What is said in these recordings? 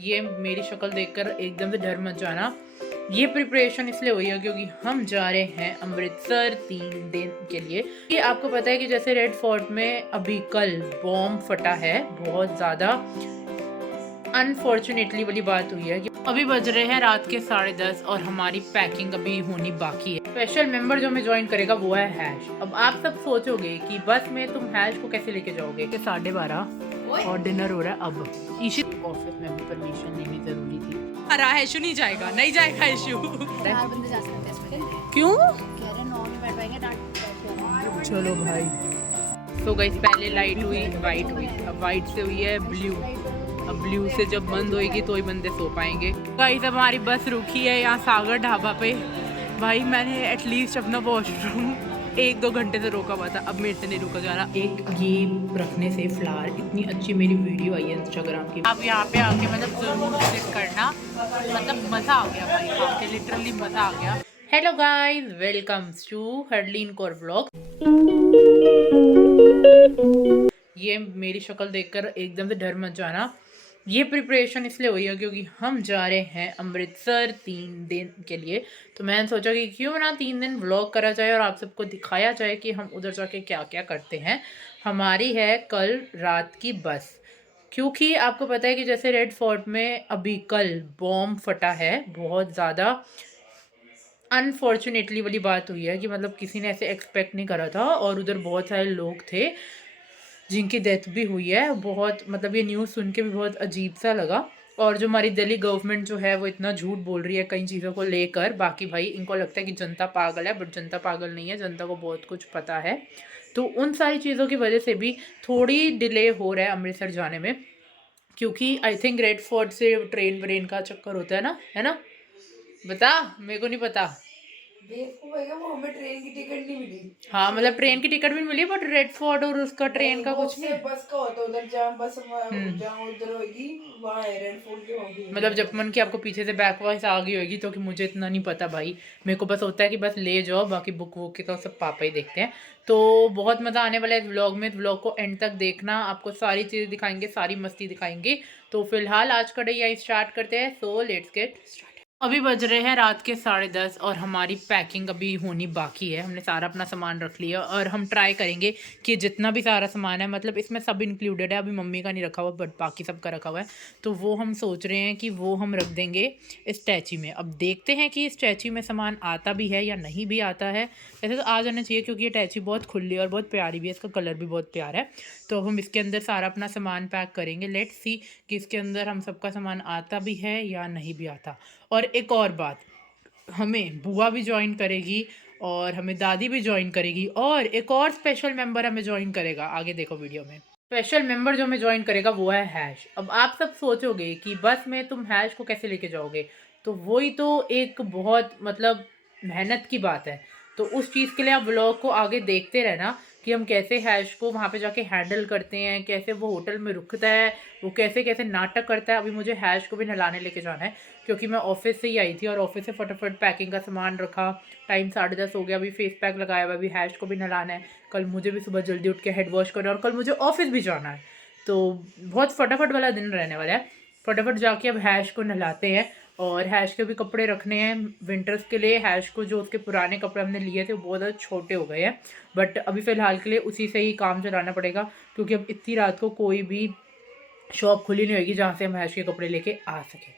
ये मेरी शक्ल देखकर एकदम से डर मत जाना। ये प्रिपरेशन इसलिए हुई है क्योंकि हम जा रहे हैं अमृतसर 3 दिन के लिए। ये आपको पता है कि जैसे रेड फोर्ट में अभी कल बॉम्ब फटा है, बहुत ज़्यादा अनफॉर्चुनेटली वाली बात हुई है कि अभी बज रहे हैं रात के 10:30 और हमारी पैकिंग अभी होनी बाकी है। स्पेशल मेंबर जो हमें ज्वाइन करेगा वो है हैश। अब आप सब सोचोगे कि बस में तुम हैश को कैसे लेके जाओगे। 12:30 और डिनर हो रहा है अब। ईशी ऑफिस में भी परमिशन लेनी जरूरी थी। अरे हैशु नहीं जाएगा, नहीं जाएगा हैशु। 4 बंदे जा सकते हैं इसमें। क्यों? कह रहे 9 में बैठ पाएंगे। चलो भाई। तो गाइस पहले लाइट हुई, वाइट हुई, अब वाइट से हुई है ब्लू। अब ब्लू से जब बंद होएगी तो ही बंदे सो पाएंगे। गाइस अब हमारी बस रुकी है यहाँ सागर ढाबा पे। भाई मैंने एटलीस्ट अपना वॉशरूम 1-2 घंटे से रोका हुआ था, अब मेरे से नहीं रुका जा रहा। एक ये रखने से फ्लावर इतनी अच्छी मेरी वीडियो आई है इंस्टाग्राम की। आप यहाँ पे आके मतलब जरूर विजिट करना, मतलब मज़ा आ गया भाई, आके लिटरली मज़ा आ गया। Hello guys, welcome to Harleen Kaur vlog. ये मेरी शक्ल देखकर एकदम से डर मत जाना। ये प्रिपरेशन इसलिए हुई है क्योंकि हम जा रहे हैं अमृतसर 3 दिन के लिए। तो मैंने सोचा कि क्यों ना 3 दिन व्लॉग करा जाए और आप सबको दिखाया जाए कि हम उधर जाके क्या क्या करते हैं। हमारी है कल रात की बस, क्योंकि आपको पता है कि जैसे रेड फोर्ट में अभी कल बॉम्ब फटा है, बहुत ज़्यादा अनफॉर्चुनेटली वाली बात हुई है कि मतलब किसी ने ऐसे एक्सपेक्ट नहीं करा था और उधर बहुत सारे लोग थे जिनकी डेथ भी हुई है। बहुत मतलब ये न्यूज़ सुन के भी बहुत अजीब सा लगा। और जो हमारी दिल्ली गवर्नमेंट जो है वो इतना झूठ बोल रही है कई चीज़ों को लेकर। बाकी भाई इनको लगता है कि जनता पागल है, बट जनता पागल नहीं है, जनता को बहुत कुछ पता है। तो उन सारी चीज़ों की वजह से भी थोड़ी डिले हो रहा है अमृतसर जाने में, क्योंकि आई थिंक रेड फोर्ट से ट्रेन व्रेन का चक्कर होता है ना? बता, मेरे को नहीं पता। वो हमें ट्रेन की टिकट नहीं मिली। हाँ मतलब ट्रेन की टिकट भी मिली, बट रेड फोर्ट और उसका ट्रेन का कुछ नहीं। बस का होता उधर जहाँ बस जहाँ उधर होगी वहाँ है रेड फोर्ट के होगी। मतलब जब मन की आपको पीछे से बैक वॉइस आ गई होगी तो कि मुझे इतना नहीं पता भाई। मेरे को बस होता है कि बस ले जाओ, बाकी बुक वुक के तो सब पापा ही देखते हैं। तो बहुत मज़ा आने वाला है इस व्लॉग में। व्लॉग को एंड तक देखना, आपको सारी चीज़ें दिखाएंगे, सारी मस्ती दिखाएंगे। तो फिलहाल आज का डे यही स्टार्ट करते हैं। So let's get start. अभी बज रहे हैं रात के 10:30 और हमारी पैकिंग अभी होनी बाकी है। हमने सारा अपना सामान रख लिया और हम ट्राई करेंगे कि जितना भी सारा सामान है, मतलब इसमें सब इंक्लूडेड है, अभी मम्मी का नहीं रखा हुआ बट बाकी सब का रखा हुआ है। तो वो हम सोच रहे हैं कि वो हम रख देंगे स्टैची में। अब देखते हैं कि स्टैची में सामान आता भी है या नहीं भी आता है। वैसे तो आ जाना चाहिए क्योंकि ये टैची बहुत खुली और बहुत प्यारी भी है, इसका कलर भी बहुत प्यारा है। तो हम इसके अंदर सारा अपना सामान पैक करेंगे। लेट्स सी कि इसके अंदर हम सबका सामान आता भी है या नहीं भी आता। और एक और बात, हमें बुआ भी ज्वाइन करेगी और हमें दादी भी ज्वाइन करेगी और एक और स्पेशल मेंबर हमें ज्वाइन करेगा। आगे देखो वीडियो में। स्पेशल मेंबर जो हमें ज्वाइन करेगा वो है हैश। अब आप सब सोचोगे कि बस में तुम हैश को कैसे लेके जाओगे, तो वही तो एक बहुत मतलब मेहनत की बात है। तो उस चीज़ के लिए आप व्लॉग को आगे देखते रहना कि हम कैसे हैश को वहाँ पे जाके हैंडल करते हैं, कैसे वो होटल में रुकता है, वो कैसे कैसे नाटक करता है। अभी मुझे हैश को भी नहलाने लेके जाना है क्योंकि मैं ऑफिस से ही आई थी और ऑफिस से फटाफट पैकिंग का सामान रखा। टाइम 10:30 हो गया, अभी फेस पैक लगाया हुआ, अभी हैश को भी नहलाना है। कल मुझे भी सुबह जल्दी उठ के हेड वॉश करना है और कल मुझे ऑफिस भी जाना है। तो बहुत फटाफट वाला दिन रहने वाला है। फटाफट जाके अब हैश को नहलाते हैं और हैश के भी कपड़े रखने हैं विंटर्स के लिए। हैश को जो उसके पुराने कपड़े हमने लिए थे वो बहुत ज़्यादा छोटे हो गए हैं, बट अभी फ़िलहाल के लिए उसी से ही काम चलाना पड़ेगा क्योंकि अब इतनी रात को कोई भी शॉप खुली नहीं होगी जहाँ से हम हैश के कपड़े लेके आ सकें।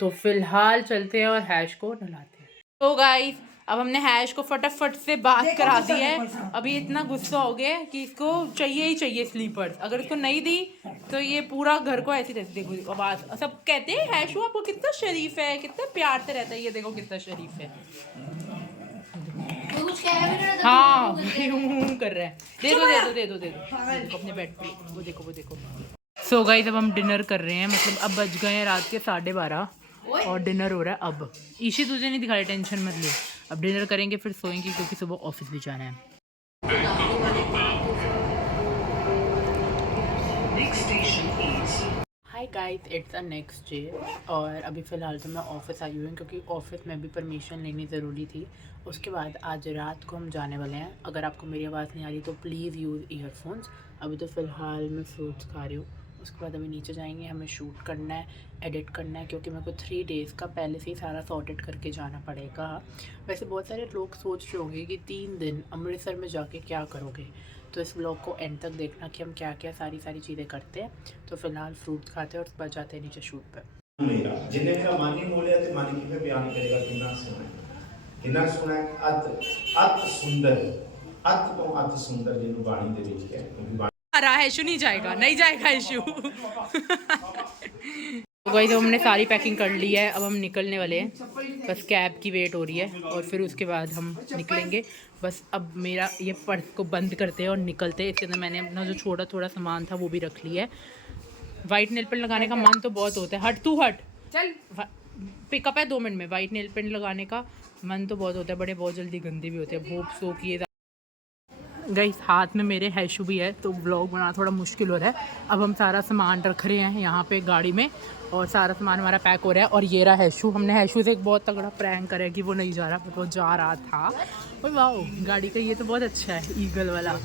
तो फिलहाल चलते हैं और हैश को नहलाते हैं। तो गाइस अब हमने हैश को फटाफट से बात करा दी है। अभी इतना गुस्सा हो गया कि इसको चाहिए ही चाहिए स्लीपर्स। अगर इसको नहीं दी तो ये पूरा घर को ऐसी रहती। देखो आवाज़ सब कहते हैं हैशू आपको कितना शरीफ है, कितना प्यार से रहता है। ये देखो कितना शरीफ है। हाँ कर रहा है। दे दो दे दो दे दो दे दो अपने बेड पे। वो देखो वो देखो। सो गाइस अब हम डिनर कर रहे हैं, मतलब अब बज गए हैं रात के 12:30 और डिनर हो रहा है अब। ईशी तुझे नहीं दिखाई, टेंशन मत ले। अब डिनर करेंगे फिर सोएंगे क्योंकि सुबह ऑफिस भी जाना है। Hi guys, it's a next day और अभी फ़िलहाल तो मैं ऑफ़िस आई हुई हूँ क्योंकि ऑफ़िस में भी परमिशन लेनी ज़रूरी थी। उसके बाद आज रात को हम जाने वाले हैं। अगर आपको मेरी आवाज़ नहीं आ रही तो प्लीज़ यूज़ ईयरफोन्स। अभी तो फ़िलहाल मैं फ्रूट्स खा रही हूँ उसके बाद अभी नीचे जाएंगे, हमें शूट करना है, एडिट करना है, क्योंकि मेरे को 3 डेज़ का पहले से ही सारा सॉर्टेड करके जाना पड़ेगा। वैसे बहुत सारे लोग सोच रहे होंगे कि 3 दिन अमृतसर में जाके क्या करोगे, तो इस व्लॉग को एंड तक देखना कि हम क्या क्या सारी चीज़ें करते हैं। तो फिलहाल फ्रूट्स खाते हैं और उसके बाद जाते हैं नीचे शूट पर। मेरा जिन्हें मेरा मानी बोलिया तो मानी की बयान करेगा कितना सोना है अत सुंदर अत तो अत सुंदर जिन्होंने बाणी दे विच है क्योंकि रहा है, इशू नहीं जाएगा, नहीं जाएगा इशू। तो भाई तो हमने सारी पैकिंग कर ली है, अब हम निकलने वाले हैं, बस कैब की वेट हो रही है और फिर उसके बाद हम निकलेंगे। बस अब मेरा ये पर्स को बंद करते हैं और निकलते हैं। इसके अंदर मैंने अपना जो थोड़ा सामान था वो भी रख लिया है। वाइट नेल पेंट लगाने का मन तो बहुत होता है, हट तू हट चल, पिकअप है 2 मिनट में। वाइट नेल पेंट लगाने का मन तो बहुत होता है, बड़े बहुत जल्दी गंदे भी होते हैं। होप सो कि ये गाइस हाथ में मेरे हैशू भी है, तो व्लॉग बनाना थोड़ा मुश्किल हो रहा है। अब हम सारा सामान रख रहे हैं यहाँ पे गाड़ी में और सारा सामान हमारा पैक हो रहा है। और ये रहा हैशू, हमने हैशू से एक बहुत तगड़ा प्रैंक करा है कि वो नहीं जा रहा, बट वो जा रहा था। और वाह गाड़ी का ये तो बहुत अच्छा है, ईगल वाला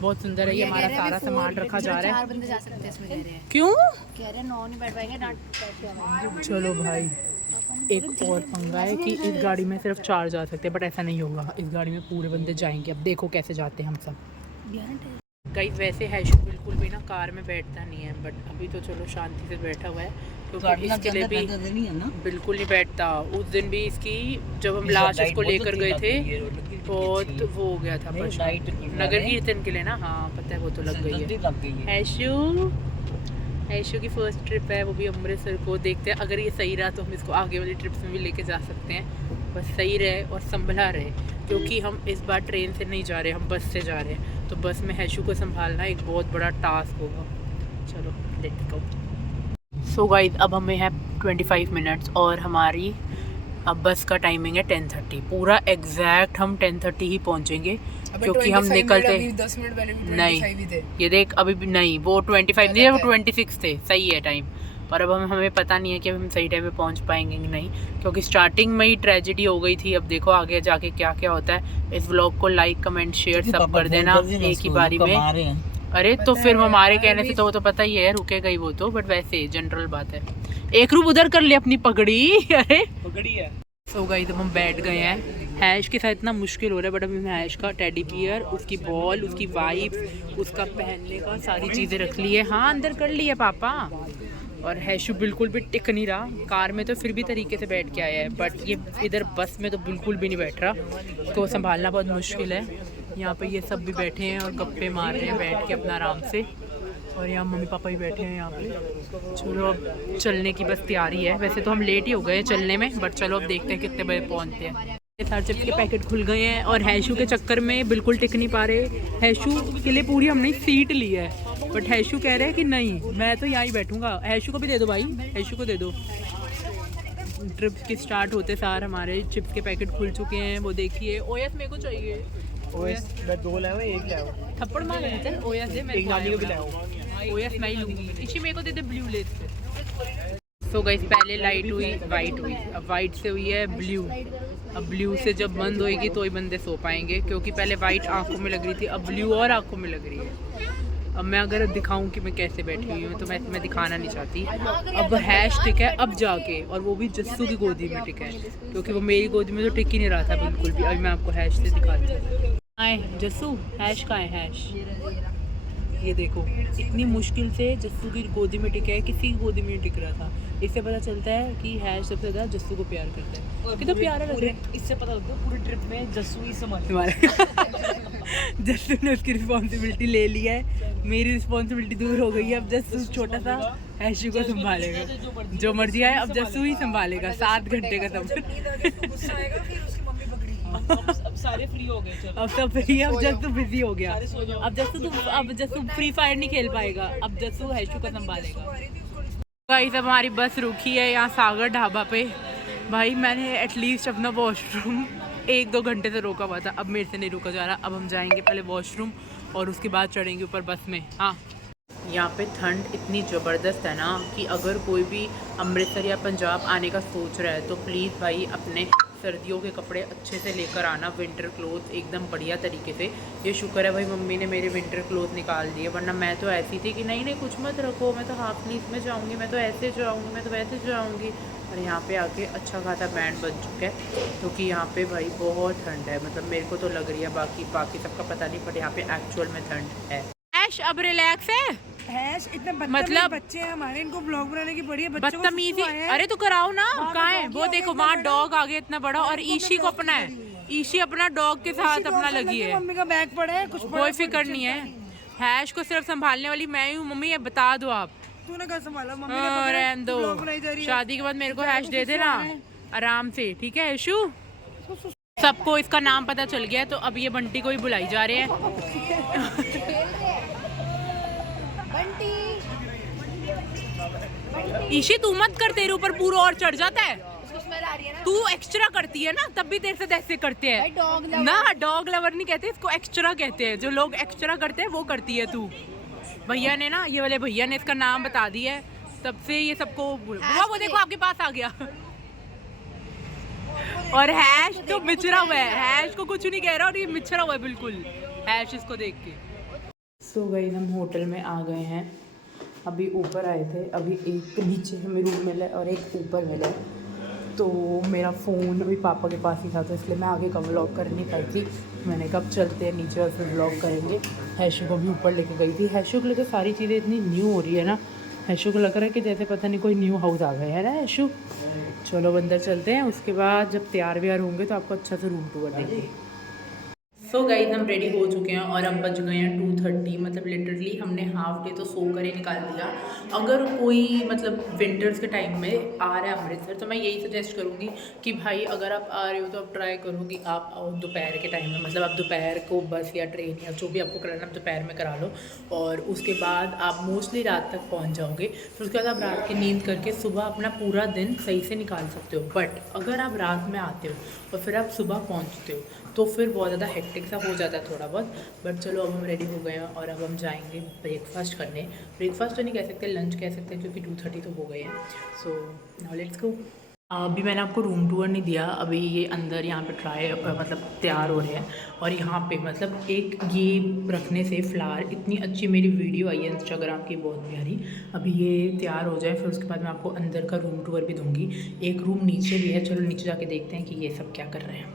बहुत सुंदर है। ये हमारा सारा सामान रखा जा रहा है। 4 बंदे जा सकते हैं इसमें, कह रहे हैं। क्यों कह रहे हैं 9 नहीं बैठ पाएंगे, डांट पैसे हमें। चलो भाई, एक और पंगा है कि इस गाड़ी में सिर्फ 4 जा सकते हैं, बट ऐसा नहीं होगा, इस गाड़ी में पूरे बंदे जाएंगे। अब देखो कैसे जाते हैं हम सब। कई वैसे हैशू बिल्कुल भी ना कार में बैठता नहीं है, बट अभी तो चलो शांति से बैठा हुआ है, क्योंकि इसके लिए भी बिल्कुल नहीं बैठता। उस दिन भी इसकी जब हम लास्ट इसको लेकर गए थे बहुत वो हो गया था नगर कीर्तन के लिए ना। हाँ पता है, वो तो लग गई है। हैशू की फर्स्ट ट्रिप है, वो भी अमृतसर को। देखते हैं अगर ये सही रहा तो हम इसको आगे वाली ट्रिप्स में भी लेके जा सकते हैं। बस सही रहे और संभला रहे, क्योंकि हम इस बार ट्रेन से नहीं जा रहे, हम बस से जा रहे हैं। तो बस में हैशू को संभालना एक बहुत बड़ा टास्क होगा। चलो लेट्स गो। सो गाइस अब हमें है 25 मिनट्स और हमारी अब बस का टाइमिंग है 10:30। पूरा एग्जैक्ट हम 10:30 ही पहुंचेंगे, क्योंकि हम निकलते 10 मिनट पहले भी नहीं 25 ही थे। ये देख अभी भी नहीं, वो 25 नहीं है, वो 26 थे। सही है टाइम। और अब हमें पता नहीं है कि अब हम सही टाइम पे पहुंच पाएंगे कि नहीं, क्योंकि स्टार्टिंग में ही ट्रेजेडी हो गई थी। अब देखो आगे जाके क्या क्या होता है। इस व्लॉग को लाइक कमेंट शेयर सब कर देना एक ही बारी में। अरे तो फिर हमारे कहने से तो वो तो पता ही है, रुकेगा ही वो तो, बट वैसे जनरल बात है। एक रूप उधर कर ले अपनी पगड़ी। अरे पगड़ी है। सो गाइस अब हम बैठ गए हैं। हैश के साथ इतना मुश्किल हो रहा है, बट अभी मैं हैश का टेडी बियर, उसकी बॉल, उसकी वाइफ, उसका पहनने का सारी चीज़ें रख ली है। हाँ अंदर कर ली है पापा। और हैशू बिल्कुल भी टिक नहीं रहा। कार में तो फिर भी तरीके से बैठ के आया है, बट ये इधर बस में तो बिल्कुल भी नहीं बैठ रहा। उसको संभालना बहुत मुश्किल है। यहाँ पे ये सब भी बैठे हैं और गप्पे मार रहे हैं बैठ के अपना आराम से। और यहाँ मम्मी पापा भी बैठे हैं यहाँ पे। चलो अब चलने की बस तैयारी है। वैसे तो हम लेट ही हो गए चलने में, बट चलो अब देखते हैं कितने बजे पहुँचते हैं। सारे चिप्स के पैकेट खुल गए हैं और हैशू के चक्कर में बिल्कुल टिक नहीं पा रहे। हैशू के लिए पूरी हमने सीट ली है, बट हैशू कह रहे हैं कि नहीं मैं तो यहाँ ही बैठूंगा। हैशू को भी दे दो भाई, हैशू को दे दो। ट्रिप की स्टार्ट होते सार हमारे चिप्स के पैकेट खुल चुके हैं। वो देखिए ओएस मेरे को चाहिए। ओएस मैं 2 लाया, 1 लाया। थप्पड़ मार रहे थे ओएस दे, मैं नानी को भी लाया। ओएस मैं ही लूंगी, इसी मेरे को दे दे ब्लू ले से। तो गाइस पहले लाइट हुई, वाइट हुई, अब वाइट से हुई है ब्लू। अब ब्लू से जब बंद होएगी तो ही बंदे सो पाएंगे, क्योंकि पहले वाइट आंखों में लग रही थी, अब ब्लू और आंखों में लग रही है। अब मैं अगर दिखाऊं कि मैं कैसे बैठी हुई हूँ तो मैं दिखाना नहीं चाहती। अब हैश टिक है अब जाके, और वो भी जस्सू की गोदी में टिक है, क्योंकि वो मेरी गोदी में तो टिक ही नहीं रहा था बिल्कुल भी। अभी मैं आपको हैश से दिखाती हूँ। आए जस्सू, हैश का है हैश, ये देखो इतनी मुश्किल से जस्सू की गोदी में टिका है, किसी की गोदी में नहीं टिक रहा था। इससे पता चलता है कि हैश सबसे ज़्यादा जस्सू को प्यार करता है। कितना प्यारा लग रहा है, इससे पता लगता है पूरी ट्रिप में जस्सू ही जस्सू ने उसकी रिस्पॉन्सिबिलिटी ले ली है, मेरी रिस्पॉन्सिबिलिटी दूर हो गई है। अब जस्सू छोटा सा हैशू को संभालेगा, जो मर्जी आए अब जस्सू ही संभालेगा। 7 घंटे का सफर। अब सारे फ्री हो गए, चलो अब सब फ्री, अब जस्सू बिजी हो गया। अब जस्सू फ्री फायर नहीं खेल पाएगा, अब जस्सू हैशू को संभालेगा। गाइस अब हमारी बस रुकी है यहाँ सागर ढाबा पे। भाई मैंने एटलीस्ट अपना वॉशरूम 1-2 घंटे से रोका हुआ था, अब मेरे से नहीं रुका जा रहा। अब हम जाएंगे पहले वॉशरूम और उसके बाद चढ़ेंगे ऊपर बस में। हाँ यहाँ पे ठंड इतनी ज़बरदस्त है ना कि अगर कोई भी अमृतसर या पंजाब आने का सोच रहा है तो प्लीज़ भाई अपने सर्दियों के कपड़े अच्छे से लेकर आना, विंटर क्लोथ एकदम बढ़िया तरीके से। ये शुक्र है भाई मम्मी ने मेरे विंटर क्लोथ निकाल दिए, वरना मैं तो ऐसी थी कि नहीं कुछ मत रखो, मैं तो हाफ स्लीव में जाऊँगी, मैं तो ऐसे जाऊँगी, मैं तो वैसे जाऊँगी। और यहाँ पे आके अच्छा खासा बैंड बन चुका है, क्योंकि यहाँ पे भाई बहुत ठंड है। मतलब मेरे को तो लग रही है, बाकी सबका पता नहीं, पर यहाँ पे एक्चुअल में ठंड है। ऐश अब रिलैक्स है, इतने मतलब बच्चे हैं हमारे, इनको ब्लॉग बनाने की बड़ी बदतमीजी। अरे तो कराओ ना, कहाँ है वो? देखो वहाँ डॉग आ गया इतना बड़ा, और ईशी को अपना है, ईशी अपना डॉग के साथ अपना लगी है। मम्मी का बैग पड़ा है, कुछ कोई फिक्र नहीं है, हैश को सिर्फ संभालने वाली मैं ही हूँ। मम्मी ये बता दो आप, तूने कहा संभाला? मम्मी रहने दो, शादी के बाद मेरे को हैश दे देना आराम से, ठीक है यशु? सबको इसका नाम पता चल गया, तो अब ये बंटी को ही बुलाई जा रहे हैं। ईशी तू मत कर, तेरे ऊपर पूरा और चढ़ जाता है। तू एक्स्ट्रा करती है ना, तब भी तेरे से ऐसे करते हैं ना। डॉग लवर नहीं कहते इसको, एक्स्ट्रा कहते हैं। जो लोग एक्स्ट्रा करते हैं वो करती है तू। भैया ने ना, ये वाले भैया ने इसका नाम बता दिया है, तब से ये सबको वो देखो आपके पास आ गया। और हैश तो मिचरा हुआ है, हैश को कुछ नहीं कह रहा और ये मिचरा हुआ है बिल्कुल हैश इसको देख के। सो गाइस हम होटल में आ गए हैं, अभी ऊपर आए थे, अभी एक नीचे हमें रूम मिला है और एक ऊपर मिला है। तो मेरा फ़ोन अभी पापा के पास ही था, तो इसलिए मैं आगे का व्लॉग कर नहीं पाई थी। मैंने कब चलते हैं नीचे और फिर व्लॉग करेंगे। हैशू को भी ऊपर लेके गई थी। हैशू को लेकर सारी चीज़ें इतनी न्यू हो रही है ना, हैशू को लग रहा है कि जैसे पता नहीं कोई न्यू हाउस आ गया है ना हैशू। चलो अंदर चलते हैं, उसके बाद जब तैयार व्यार होंगे तो आपको अच्छा से रूम टूर देंगे। सो गाइस हम रेडी हो चुके हैं और अब बज गए हैं 2:30। मतलब लिटरली हमने हाफ डे तो सो कर ही निकाल दिया। अगर कोई मतलब विंटर्स के टाइम में आ रहा है अमृतसर, तो मैं यही सजेस्ट करूँगी कि भाई अगर आप आ रहे हो तो आप ट्राई करो कि आप आओ दोपहर के टाइम में। मतलब आप दोपहर को बस या ट्रेन या जो भी आपको कराना आप दोपहर में करा लो, और उसके बाद आप मोस्टली रात तक पहुँच जाओगे। फिर उसके बाद आप रात की नींद करके सुबह अपना पूरा दिन सही से निकाल सकते हो। बट अगर आप रात में आते हो और फिर आप सुबह पहुँचते हो तो फिर बहुत ज़्यादा हेक्टिक सा हो जाता है थोड़ा बहुत। बट चलो अब हम रेडी हो गए हैं और अब हम जाएंगे ब्रेकफास्ट करने। ब्रेकफास्ट तो नहीं कह सकते, लंच कह सकते हैं, क्योंकि 2:30 तो हो गए हैं। So now let's go. अभी मैंने आपको रूम टूर नहीं दिया, अभी ये अंदर यहाँ पे ट्राई मतलब तैयार हो रहे हैं। और यहाँ पे मतलब एक ये रखने से फ्लावर, इतनी अच्छी मेरी वीडियो आई है इंस्टाग्राम की बहुत प्यारी। अभी ये तैयार हो जाए फिर उसके बाद मैं आपको अंदर का रूम टूर भी दूँगी। एक रूम नीचे भी है, चलो नीचे जाके देखते हैं कि ये सब क्या कर रहे हैं।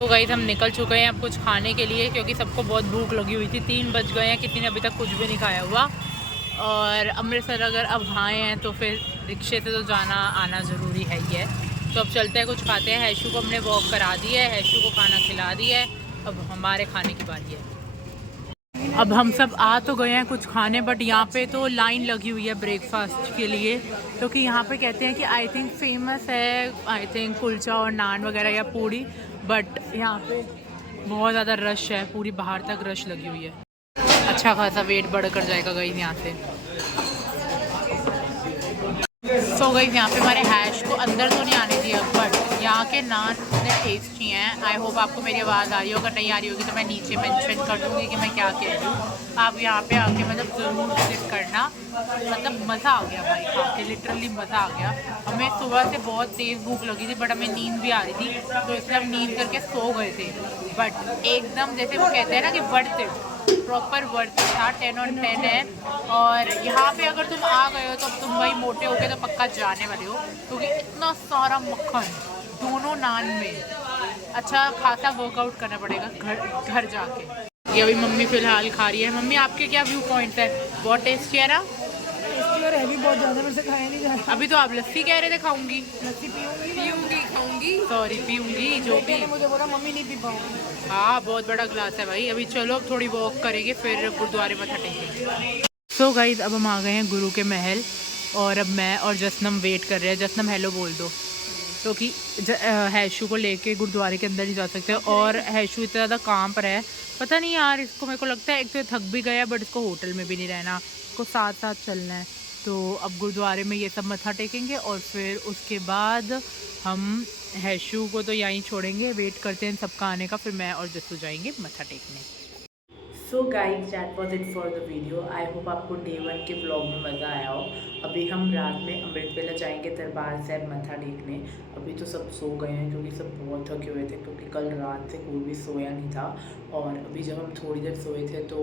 तो गाइस हम निकल चुके हैं अब कुछ खाने के लिए, क्योंकि सबको बहुत भूख लगी हुई थी। 3 बज गए हैं, किसी ने अभी तक कुछ भी नहीं खाया हुआ। और अमृतसर अगर अब आए हैं तो फिर रिक्शे से तो जाना आना ज़रूरी है ही है। तो अब चलते हैं, कुछ खाते हैं। हैशू को हमने वॉक करा दी है, हैशू को खाना खिला दिया है, अब हमारे खाने की बारी है। अब हम सब आ तो गए हैं कुछ खाने, बट यहाँ पे तो लाइन लगी हुई है ब्रेकफास्ट के लिए, क्योंकि यहाँ पे कहते हैं कि आई थिंक फेमस है, आई थिंक कुलचा और नान वगैरह या पूड़ी। बट यहाँ पे बहुत ज़्यादा रश है, पूरी बाहर तक रश लगी हुई है। अच्छा खासा वेट बढ़ कर जाएगा गाइस यहाँ से। सो गाइस यहाँ पे हमारे हैश को अंदर तो नहीं आने दिया, बट यहाँ के नान इतने टेस्टी हैं। आई होप आपको मेरी आवाज़ आ रही हो, अगर नहीं आ रही होगी तो मैं नीचे मेंशन कर दूँगी कि मैं क्या कह रही हूँ। आप यहाँ पे आके मतलब ज़रूर विजिट करना। मतलब मज़ा आ गया भाई खा के, लिटरली मज़ा आ गया। हमें सुबह से बहुत तेज़ भूख लगी थी, बट हमें नींद भी आ रही थी, तो इसलिए हम नींद करके सो गए थे। बट एकदम जैसे वो कहते हैं ना कि वर्थ इट, प्रॉपर वर्थ था, 10 on 10 है। और यहाँ पे अगर तुम आ गए हो तो तुम भाई मोटे हो गए तो पक्का जाने वाले हो, क्योंकि इतना सारा मक्खन दोनों नान में। अच्छा खासा वर्कआउट करना पड़ेगा घर जाके। ये अभी मम्मी फ़िलहाल खा रही है। मम्मी आपके क्या व्यू पॉइंट है? बहुत टेस्टी है ना? टेस्टी और हैवी बहुत ज़्यादा, मेरे से खाया नहीं जा रहा। अभी तो आप लस्सी कह रहे थे खाऊंगी, लस्सी पीऊंगी खाऊंगी, सॉरी पीऊंगी जो भी। मुझे बोला मम्मी नहीं पी पाऊंगी। हाँ बहुत बड़ा ग्लास है भाई। अभी चलो अब थोड़ी वॉक करेंगे, फिर गुरुद्वारे मत्था टेकेंगे। सो गाइस अब हम आ गए हैं गुरु के महल, और अब मैं और जसनम वेट कर रहे हैं। जसनम हेलो बोल दो, क्योंकि हैशू को लेके गुरुद्वारे के अंदर नहीं जा सकते। और हैशू इतना ज़्यादा काम पर है, पता नहीं यार इसको, मेरे को लगता है एक तो थक भी गया, बट इसको होटल में भी नहीं रहना, इसको साथ साथ चलना है। तो अब गुरुद्वारे में ये सब मत्था टेकेंगे और फिर उसके बाद हम हैशू को तो यहीं छोड़ेंगे। वेट करते हैं सबका आने का, फिर मैं और जस्सू जाएंगे मत्था टेकने। So guys that was it for the video. I hope आपको डे 1 के ब्लॉग में मज़ा आया हो। अभी हम रात में अमृत वेला जाएंगे दरबार साहब मत्था टेकने। अभी तो सब सो गए हैं क्योंकि सब बहुत थके हुए थे, क्योंकि कल रात से कोई भी सोया नहीं था। और अभी जब हम थोड़ी देर सोए थे तो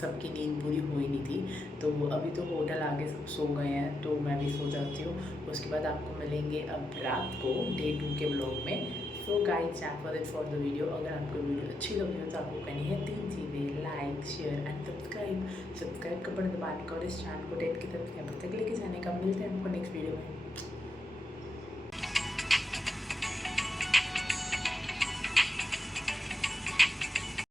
सबकी नींद पूरी हुई नहीं थी। तो अभी तो होटल आके सब सो गए हैं, तो मैं भी सो जाती हूँ। उसके बाद आपको मिलेंगे अब रात को डे 2 के ब्लॉग में। So guys that was it for the video. अगर आपको वीडियो अच्छी लगी हो तो आपको करनी है 3 चीज़ें, लाइक, शेयर एंड सब्सक्राइब का बटन दबाने का और इस चैनल को डेट की तरफ के लिए जाने का। मिलते हैं आपको नेक्स्ट वीडियो में।